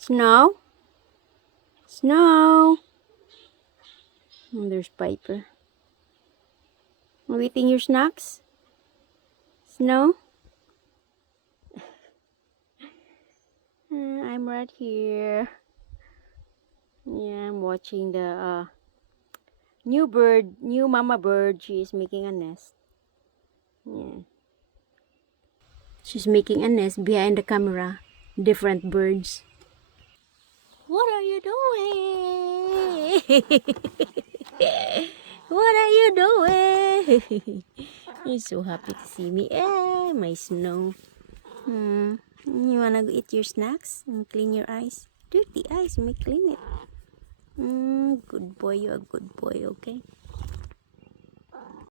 Snow? Snow? There's Piper. Are we eating your snacks? Snow? I'm right here. Yeah, I'm watching the new mama bird. She is making a nest. Yeah. She's making a nest behind the camera. Different birds. What are you doing? What are you doing? He's so happy to see me. Eh, my Snow. You wanna go eat your snacks and clean your eyes? Dirty eyes, may clean it. Good boy, you're a good boy, okay?